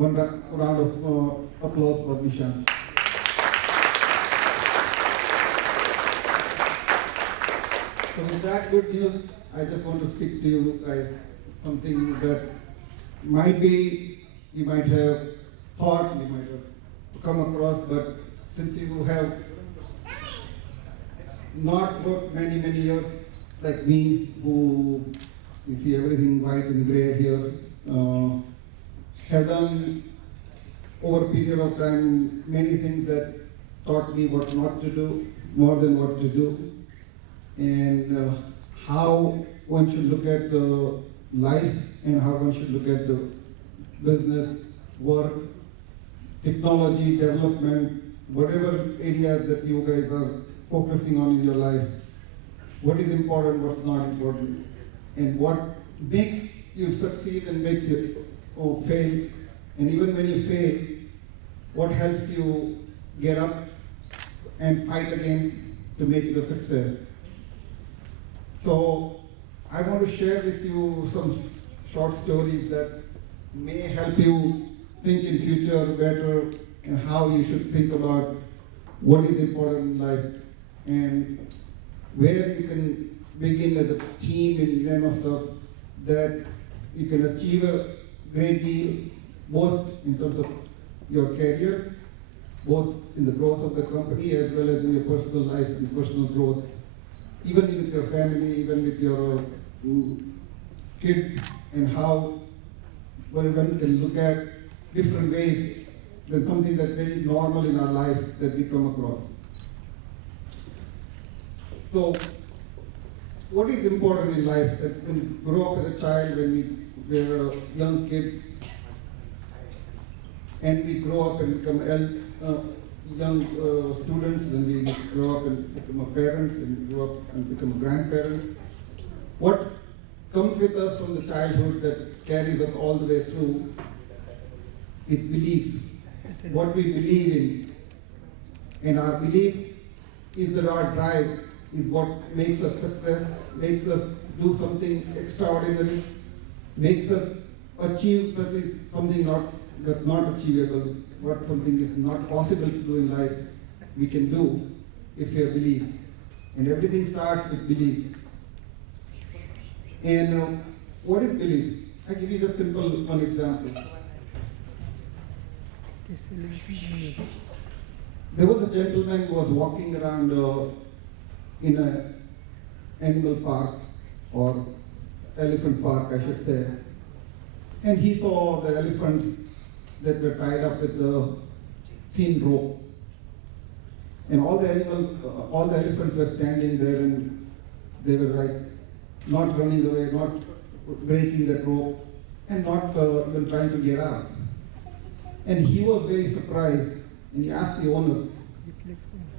One round of applause for Nishan. So with that good news, I just want to speak to you guys something that might be, you might have thought, you might have come across, but since you have not worked many years like me, who you see everything white and gray here, have done over a period of time many things that taught me what not to do more than what to do, and how one should look at life and how one should look at the business, work, technology, development, whatever area that you guys are focusing on in your life, what is important, what's not important, and what makes you succeed and makes you fail, and even when you fail, what helps you get up and fight again to make it a success. So I want to share with you some short stories that may help you think in future better and how you should think about what is important in life and where you can begin as a team in Nano stuff that you can achieve a great deal, both in terms of your career, both in the growth of the company as well as in your personal life and personal growth, even with your family, even with your kids, and how one can look at different ways than something that's very normal in our life that we come across. So, what is important in life? That when you grow up as a child, when we were a young kid, and we grow up and become young students, then we grow up and become parents, and we grow up and become grandparents. What comes with us from the childhood that carries us all the way through is belief, what we believe in. And our belief is that our drive is what makes us success, makes us do something extraordinary, makes us achieve that is something that's not achievable, what something is not possible to do in life, we can do if we have belief. And everything starts with belief. And what is belief? I give you just simple one example. There was a gentleman who was walking around in an animal park, or elephant park I should say, and he saw the elephants that were tied up with the thin rope. And all the elephants were standing there, and they were like not running away, not breaking that rope, and not even trying to get out. And he was very surprised, and he asked the owner,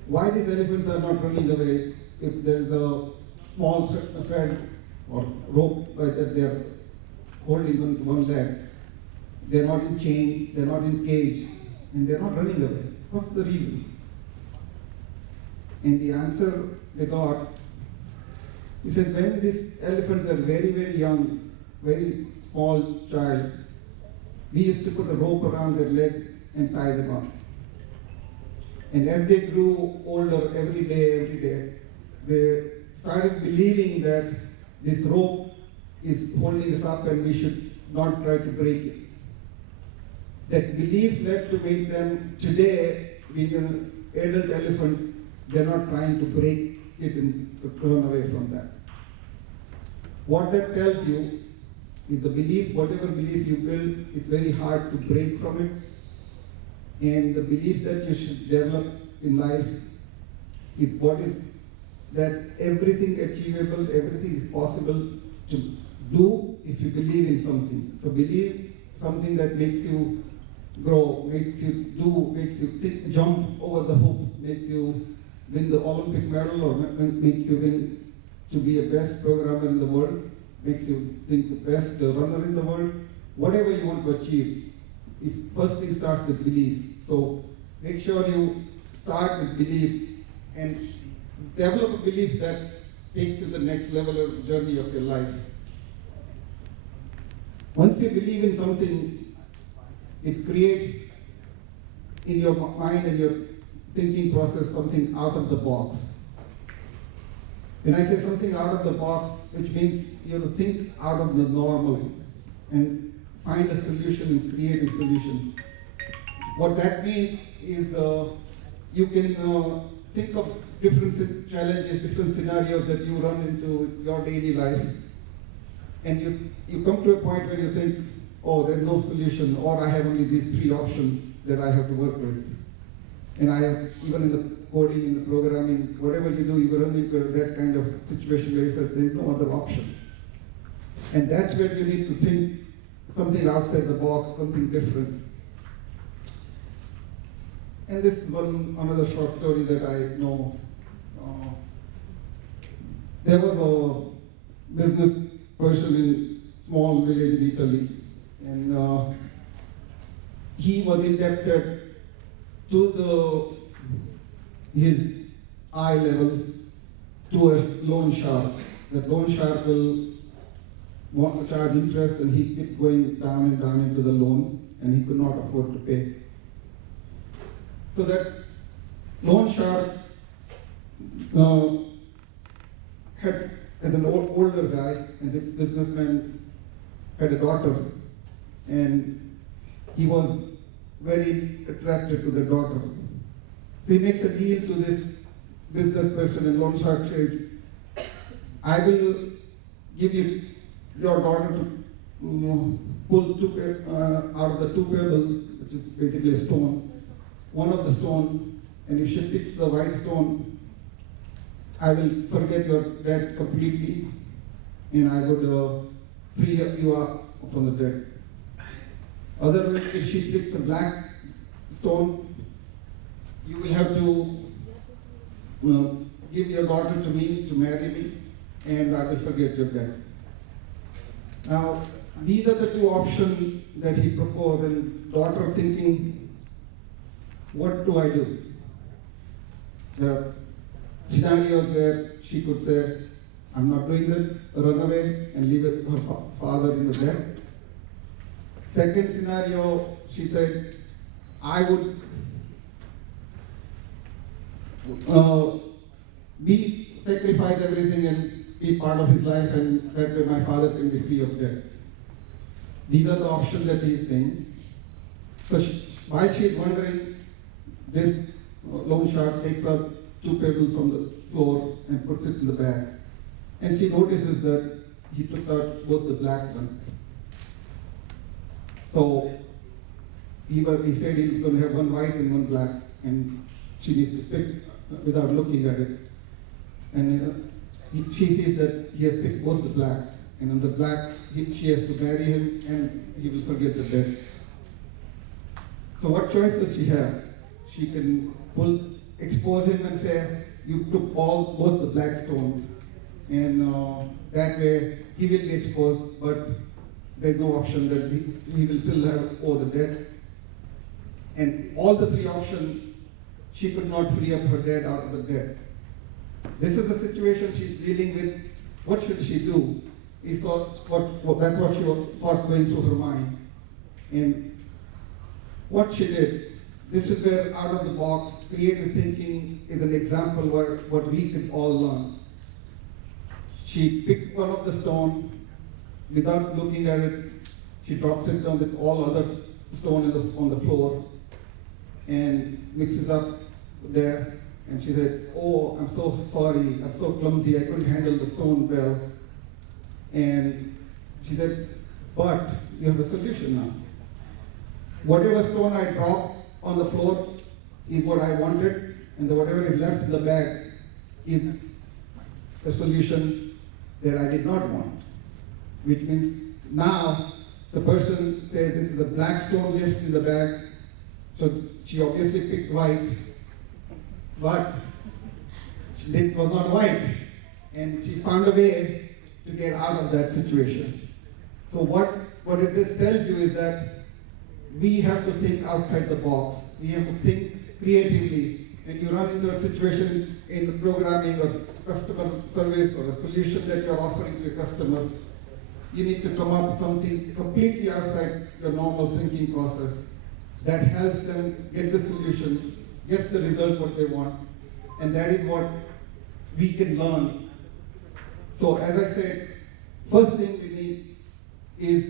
why these elephants are not running away if there is a small thread or rope that they are holding on to one leg. They're not in chain, they're not in cage, and they're not running away. What's the reason? And the answer they got, he said, when these elephants were very young, very small child, we used to put a rope around their leg and tie them up. And as they grew older every day, they started believing that this rope is holding us up and we should not try to break it. That belief led to make them today, being an adult elephant, they're not trying to break it and to run away from that. What that tells you is the belief, whatever belief you build, it's very hard to break from it. And the belief that you should develop in life is what is that everything achievable, everything is possible to do if you believe in something. So believe something that makes you grow, makes you do, makes you jump over the hoops, makes you win the Olympic medal, or makes you win to be a best programmer in the world, makes you think the best runner in the world, whatever you want to achieve. If first thing starts with belief. So make sure you start with belief and develop a belief that takes you to the next level of journey of your life. Once you believe in something, It creates in your mind and your thinking process something out of the box. When I say something out of the box, which means you have to think out of the normal and find a solution and create a solution. What that means is you can think of different challenges, different scenarios that you run into your daily life, and you come to a point where you think, oh, there's no solution, or I have only these three options that I have to work with. And I have, even in the coding, in the programming, whatever you do, you run into that kind of situation where you say there is no other option. And that's where you need to think something outside the box, something different. And this is another short story that I know. There was a business person in small village in Italy, and he was indebted to his eye level to a loan shark. That loan shark will want to charge interest, and he kept going down and down into the loan, and he could not afford to pay. So that loan shark had, as an older guy, and this businessman had a daughter, and he was very attracted to the daughter. So he makes a deal to this business person, and loan shark says, I will give you your daughter to pull out of the two pebbles, which is basically a stone, one of the stone, and if she picks the white stone, I will forget your debt completely, and I would free you up from the debt. Otherwise, if she picks a black stone, you will have to give your daughter to me to marry me, and I will forget your debt. Now, these are the two options that he proposed, and daughter thinking, what do I do? There are scenarios where she could say, I'm not doing this, run away and leave her father in the debt. Second scenario, she said, I would sacrifice everything and be part of his life, and that way my father can be free of debt. These are the options that he is saying. So while she is wondering, this loan shark takes up two pebbles from the floor and puts it in the bag. And she notices that he took out both the black one. So he said he's going to have one white and one black, and she needs to pick without looking at it. And she sees that he has picked both the black, and on the black she has to marry him, and he will forget the debt. So what choice does she have? She can expose him and say, you took both the black stones, and that way he will be exposed, but there's no option that he will still owe the debt. And all the three options, she could not free up her debt out of the debt. This is the situation she's dealing with. What should she do? That's what she thought going through her mind. And what she did, this is where out of the box, creative thinking is an example where what we could all learn. She picked one of the stone, without looking at it, she drops it down with all other stone on the floor, and mixes up there, and she said, oh, I'm so sorry, I'm so clumsy, I couldn't handle the stone well. And she said, but you have a solution now. Whatever stone I drop on the floor is what I wanted, and whatever is left in the bag is the solution that I did not want. Which means now the person says this is a black stone left in the bag, so she obviously picked white, but this was not white, and she found a way to get out of that situation. So what it just tells you is that we have to think outside the box. We have to think creatively. When you run into a situation in programming or customer service or a solution that you're offering to a customer, you need to come up with something completely outside your normal thinking process. that helps them get the solution, get the result what they want, and that is what we can learn. So as I said, first thing we need is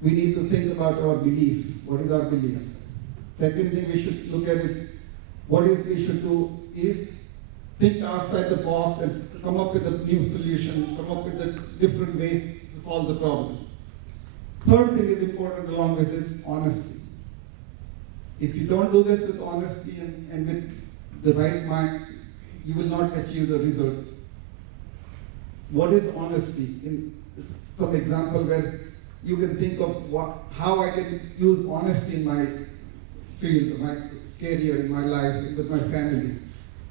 we need to think about our belief. What is our belief? Second thing we should look at is what is we should do is think outside the box and come up with a new solution, come up with the different ways to solve the problem. Third thing is important along with this honesty. If you don't do this with honesty and with the right mind, you will not achieve the result. What is honesty? In some example where you can think of how I can use honesty in my field, my career, in my life, with my family.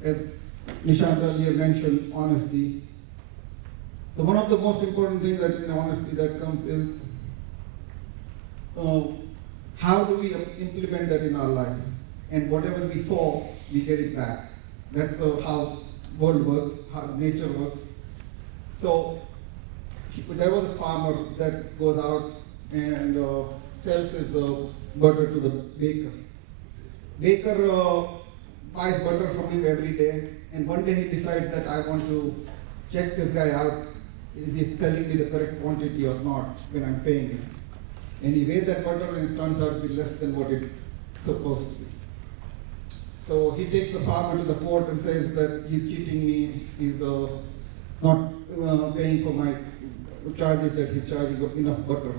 As Nishant earlier mentioned, honesty. One of the most important things that in honesty that comes is how do we implement that in our life? And whatever we sow, we get it back. That's how world works, how nature works. So there was a farmer that goes out and sells his butter to the baker. Baker buys butter from him every day, and one day he decides that I want to check this guy out. Is he selling me the correct quantity or not when I'm paying him? And he weighs that butter and it turns out to be less than what it's supposed to be. So he takes the farmer to the court and says that he's cheating me, he's not paying for my charges that he's charging enough butter.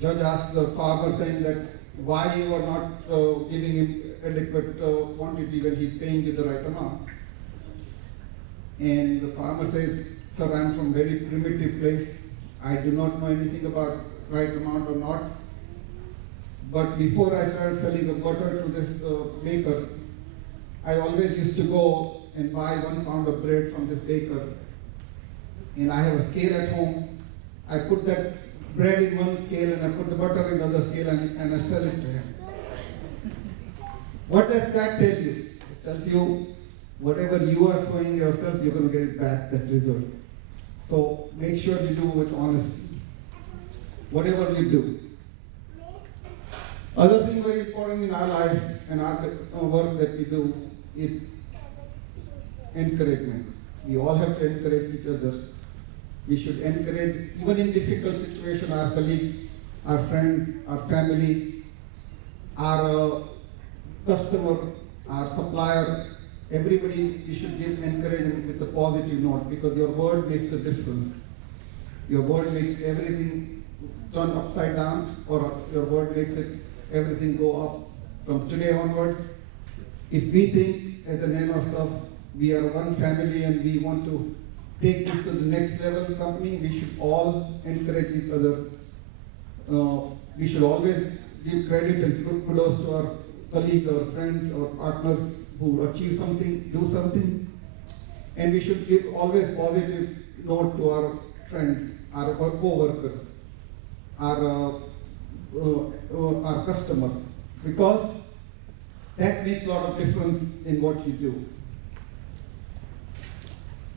Judge asks the farmer saying that why you are not giving him adequate quantity when he's paying you the right amount. And the farmer says, sir, I'm from very primitive place. I do not know anything about right amount or not. But before I started selling the butter to this baker, I always used to go and buy 1 pound of bread from this baker. And I have a scale at home. I put that bread in one scale and I put the butter in the other scale and I sell it to him. What does that tell you? It tells you whatever you are sowing yourself, you're going to get it back, that result. So make sure you do with honesty. Whatever you do. Other thing very important in our life and our work that we do is encouragement. We all have to encourage each other. We should encourage, even in difficult situations, our colleagues, our friends, our family, our customer, our supplier, everybody, we should give encouragement with a positive note because your word makes the difference. Your word makes everything turn upside down, or your word makes everything go up. From today onwards, if we think as a Nano Stuff, we are one family and we want to take this to the next level company, we should all encourage each other. We should always give credit and kudos to our colleagues, our friends, our partners who achieve something, do something. And we should give always positive note to our friends, our co-worker, our customer, because that makes a lot of difference in what you do.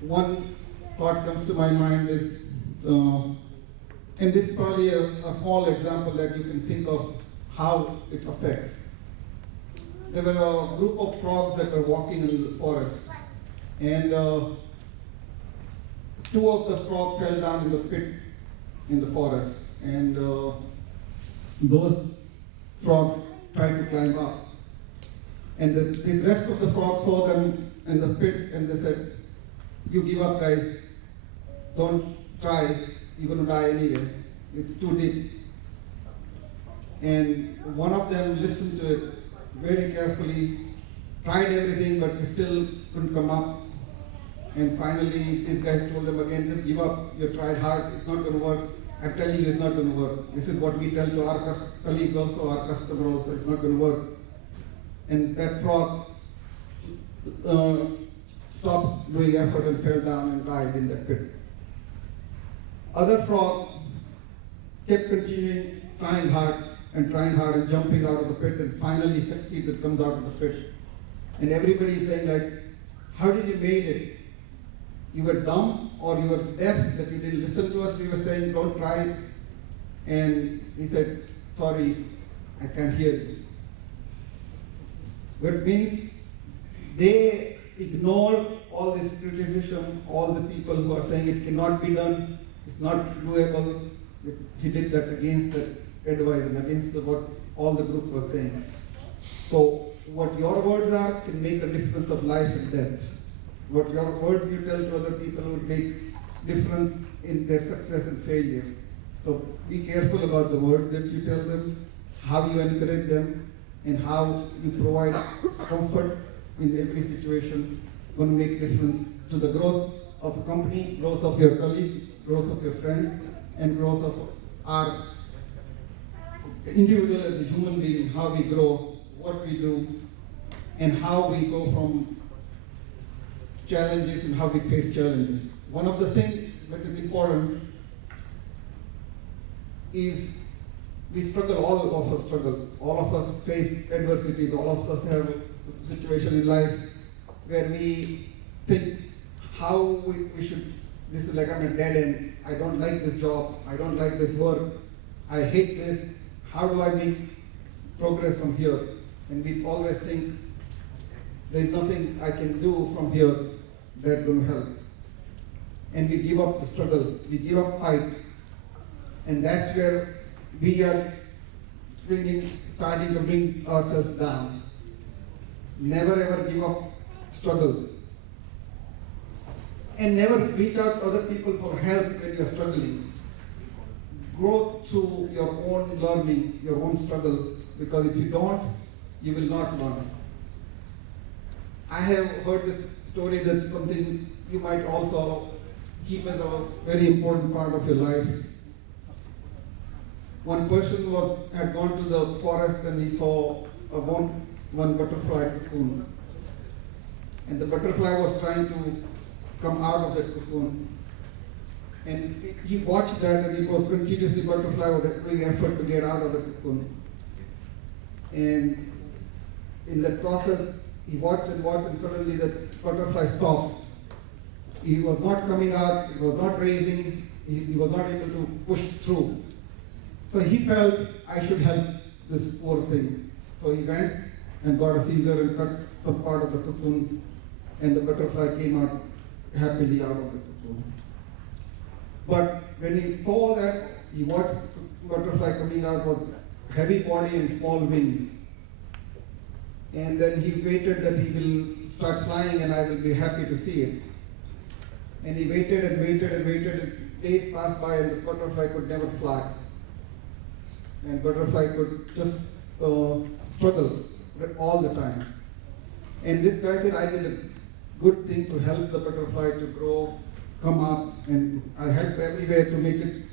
One thought comes to my mind is, and this is probably a small example that you can think of how it affects. There were a group of frogs that were walking in the forest, and 2 of the frogs fell down in the pit in the forest, and those frogs tried to climb up. And the rest of the frogs saw them in the pit and they said, you give up guys, don't try, you're going to die anyway, it's too deep. And one of them listened to it very carefully, tried everything but he still couldn't come up. And finally these guys told them again, just give up, you tried hard, it's not going to work. I'm telling you it's not going to work. This is what we tell to our colleagues also, our customer also, it's not going to work. And that frog stopped doing effort and fell down and died in that pit. Other frog kept continuing, trying hard and jumping out of the pit and finally succeeded, comes out of the pit. And everybody is saying like, how did you make it? You were dumb or you were deaf that you didn't listen to us? We were saying don't try it. And he said, sorry, I can't hear you. Which means they ignore all this criticism, all the people who are saying it cannot be done, it's not doable. He did that against the advice and against what all the group was saying. So what your words are can make a difference of life and death. What your words you tell to other people would make difference in their success and failure. So be careful about the words that you tell them, how you encourage them, and how you provide comfort in every situation. Going to make difference to the growth of a company, growth of your colleagues, growth of your friends, and growth of our individual as a human being, how we grow, what we do, and how we go from challenges and how we face challenges. One of the things that is important is we struggle, all of us struggle. All of us face adversities, all of us have a situation in life where we think how we should, this is like I'm a dead end, I don't like this job, I don't like this work, I hate this, how do I make progress from here? And we always think there's nothing I can do from here that's going to help. And we give up the struggle, we give up fight, and that's where we are starting to bring ourselves down. Never ever give up struggle. And never reach out to other people for help when you're struggling. Grow through your own learning, your own struggle, because if you don't, you will not learn. I have heard this story that's something you might also keep as a very important part of your life. One person had gone to the forest and he saw one butterfly cocoon. And the butterfly was trying to come out of that cocoon. And he watched that and it was continuously, butterfly was doing effort to get out of the cocoon. And in that process, he watched and suddenly that butterfly stopped. He was not coming out, it was not raising, he was not able to push through. So he felt, I should help this poor thing. So he went and got a scissor and cut some part of the cocoon, and the butterfly came out happily out of the cocoon. But when he saw that, he watched the butterfly coming out with heavy body and small wings. And then he waited that he will start flying and I will be happy to see it. And he waited and waited and waited, and days passed by and the butterfly could never fly. And butterfly could just struggle all the time. And this guy said, I did a good thing to help the butterfly to grow, come up, and I helped everywhere to make it,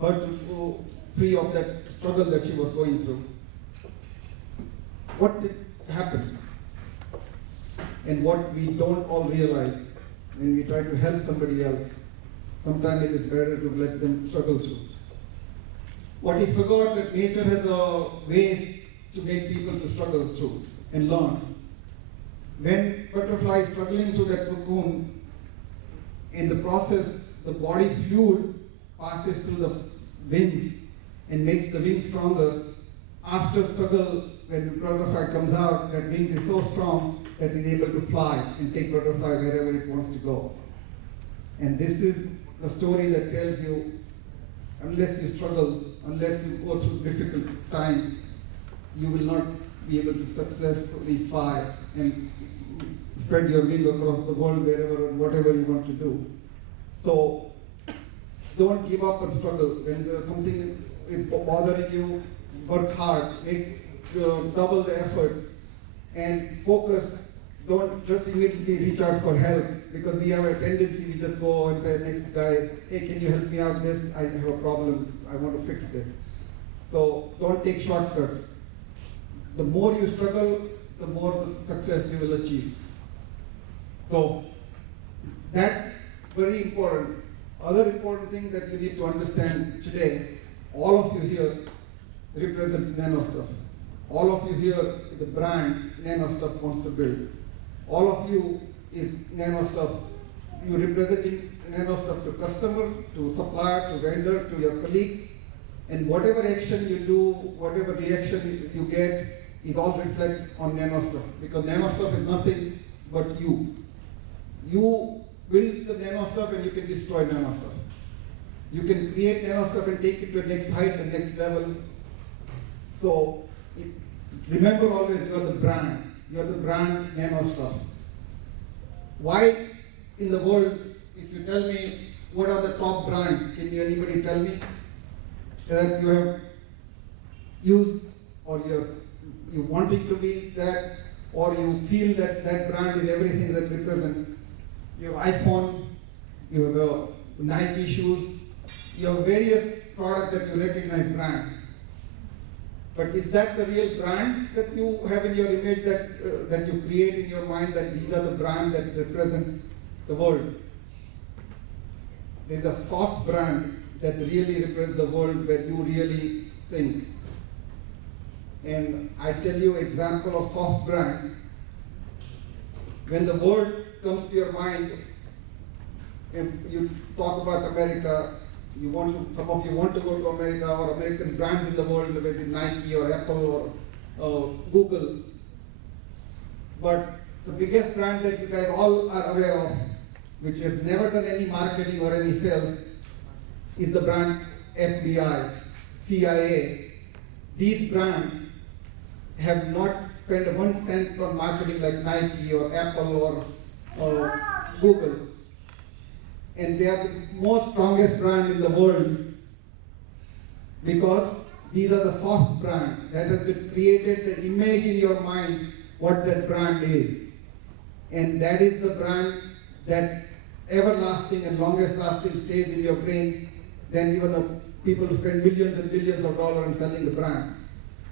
her to go free of that struggle that she was going through. What did happen? And what we don't all realize when we try to help somebody else, sometimes it is better to let them struggle through. What he forgot that nature has a ways to make people to struggle through and learn. When butterfly is struggling through that cocoon, in the process, the body fluid passes through the wings and makes the wings stronger. After struggle, when the butterfly comes out, that wing is so strong that it is able to fly and take butterfly wherever it wants to go. And this is the story that tells you, unless you struggle, unless you go through difficult time, you will not be able to successfully fly and spread your wing across the world wherever and whatever you want to do. So don't give up and struggle. When something is bothering you, work hard, make double the effort, and focus. Don't just immediately reach out for help, because we have a tendency, we just go and say, next guy, hey, can you help me out this? I have a problem, I want to fix this. So don't take shortcuts. The more you struggle, the more success you will achieve. So that's very important. Other important thing that you need to understand today, all of you here represents NanoStuff. All of you here is the brand NanoStuff wants to build. All of you is NanoStuff. You representing NanoStuff to customer, to supplier, to vendor, to your colleagues, And whatever action you do, whatever reaction you get, it all reflects on NanoStuff. Because NanoStuff is nothing but you. You build the NanoStuff and you can destroy NanoStuff. You can create NanoStuff and take it to the next height and next level. So remember always, you are the brand. You are the brand NanoStuff. Why in the world, if you tell me what are the top brands, can you anybody tell me that you have used or you want it to be that, or you feel that that brand is everything that represents? You have iPhone, you have Nike shoes, you have various products that you recognize brand. But is that the real brand that you have in your image, that you create in your mind, that these are the brand that represents the world? There's a soft brand that really represents the world where you really think. And I tell you example of soft brand. When the word comes to your mind, if you talk about America, some of you want to go to America, or American brands in the world, whether it's Nike or Apple or Google. But the biggest brand that you guys all are aware of, which has never done any marketing or any sales, is the brand FBI, CIA. These brands have not spent 1 cent on marketing like Nike or Apple or Google. And they are the most strongest brand in the world because these are the soft brand that has been created, the image in your mind, what that brand is. And that is the brand that everlasting and longest lasting stays in your brain than even people who spend millions and billions of dollars on selling the brand.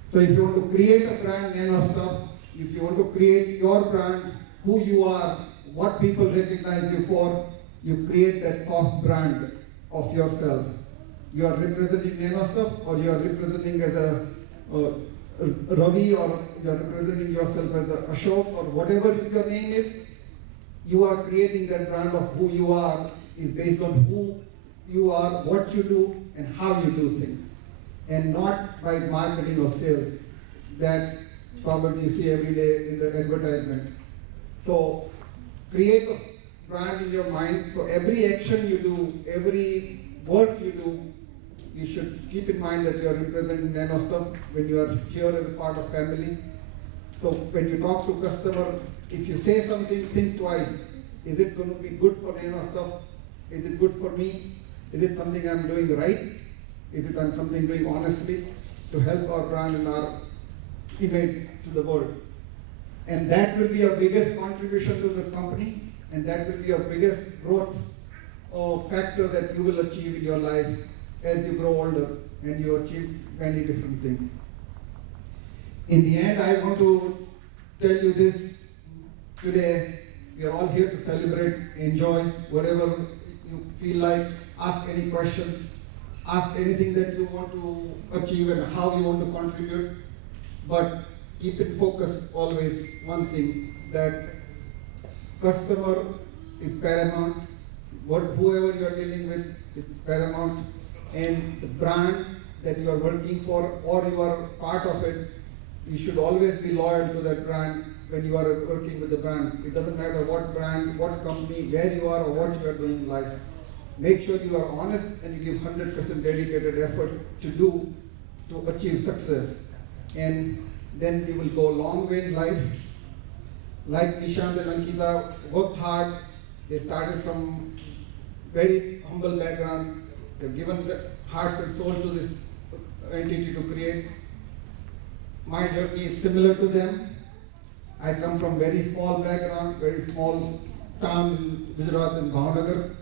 So if you want to create a brand, NanoStuff, if you want to create your brand, who you are, what people recognize you for, you create that soft brand of yourself. You are representing NanoStuff, or you are representing as a Ravi, or you are representing yourself as a Ashok, or whatever your name is. You are creating that brand of who you are, is based on who you are, what you do, and how you do things. And not by marketing or sales that probably you see every day in the advertisement. So create a brand in your mind. So every action you do, every work you do, you should keep in mind that you are representing NanoStuff when you are here as a part of family. So when you talk to customer, if you say something, think twice. Is it going to be good for NanoStuff? Is it good for me? Is it something I'm doing right? Is it something doing honestly to help our brand and our image to the world? And that will be your biggest contribution to this company, and that will be your biggest growth factor that you will achieve in your life as you grow older and you achieve many different things. In the end, I want to tell you this today. We are all here to celebrate, enjoy, whatever you feel like. Ask any questions, ask anything that you want to achieve and how you want to contribute. But keep in focus always one thing, that customer is paramount. Whoever you are dealing with is paramount, and the brand that you are working for or you are part of it, you should always be loyal to that brand when you are working with the brand. It doesn't matter what brand, what company, where you are or what you are doing in life. Make sure you are honest and you give 100% dedicated effort to achieve success. And then you will go a long way in life. Like Nishant and Ankita worked hard. They started from very humble background. They've given the hearts and soul to this entity to create. My journey is similar to them. I come from very small background, very small town in Gujarat in Bhavnagar.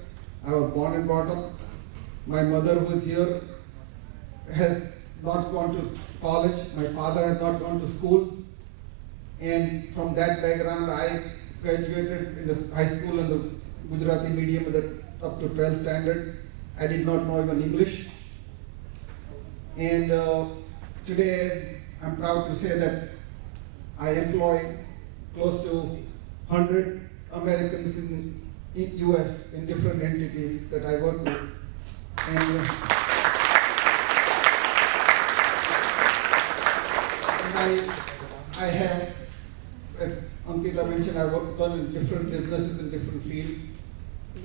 I was born and brought up. My mother, who is here, has not gone to college. My father has not gone to school. And from that background, I graduated in the high school in the Gujarati medium up to 12th standard. I did not know even English. And today, I'm proud to say that I employ close to 100 Americans in US in different entities that I work with. And I have, as Ankita mentioned, I worked on in different businesses in different fields,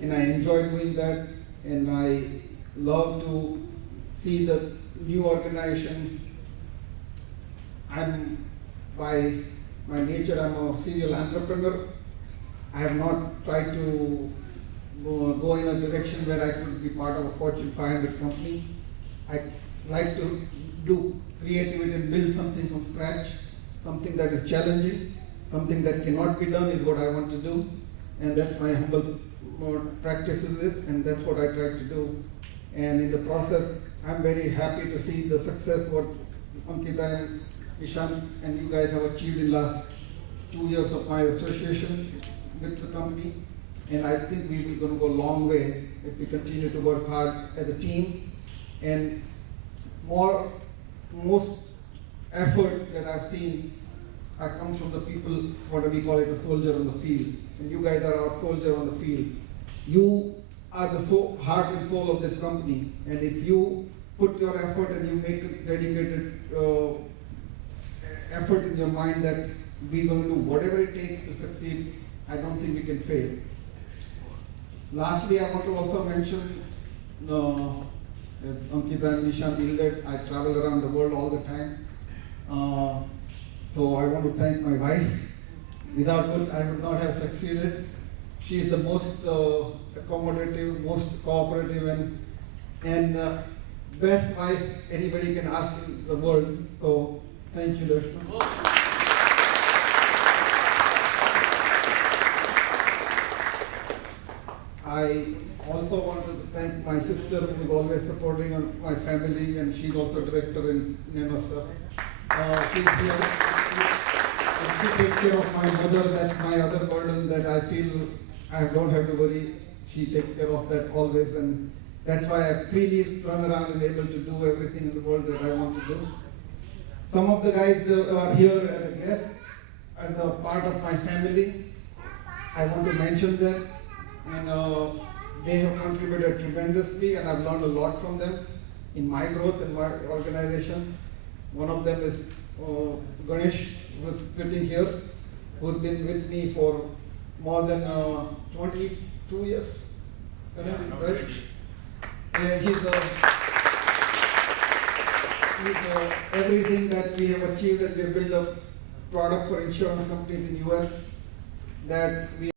and I enjoy doing that, and I love to see the new organization. I'm, by my nature, I'm a serial entrepreneur. I have not tried to go in a direction where I could be part of a Fortune 500 company. I like to do creativity and build something from scratch, something that is challenging, something that cannot be done is what I want to do, and that's my humble practice is this, and that's what I try to do. And in the process, I'm very happy to see the success what Ankita and Nishant and you guys have achieved in last 2 years of my association with the company. And I think we will going to go a long way if we continue to work hard as a team. And most effort that I've seen comes from the people, what do we call it, a soldier on the field. And you guys are our soldier on the field. You are the heart and soul of this company. And if you put your effort and you make a dedicated effort in your mind that we're going to do whatever it takes to succeed, I don't think we can fail. Lastly, I want to also mention, as Ankita and Nishant yielded, I travel around the world all the time. So I want to thank my wife. Without her, I would not have succeeded. She is the most accommodative, most cooperative, and best wife anybody can ask in the world. So thank you, Darshna. I also want to thank my sister who is always supporting my family, and she's also director in Nano stuff. She's here. She takes care of my mother. That's my other burden that I feel I don't have to worry. She takes care of that always, and that's why I freely run around and able to do everything in the world that I want to do. Some of the guys are here as a guest, as a part of my family. I want to mention them. And they have contributed tremendously, and I've learned a lot from them in my growth and my organization. One of them is Ganesh, who is sitting here, who's been with me for more than 22 years. Right? He's everything that we have achieved, and we have built a product for insurance companies in US that we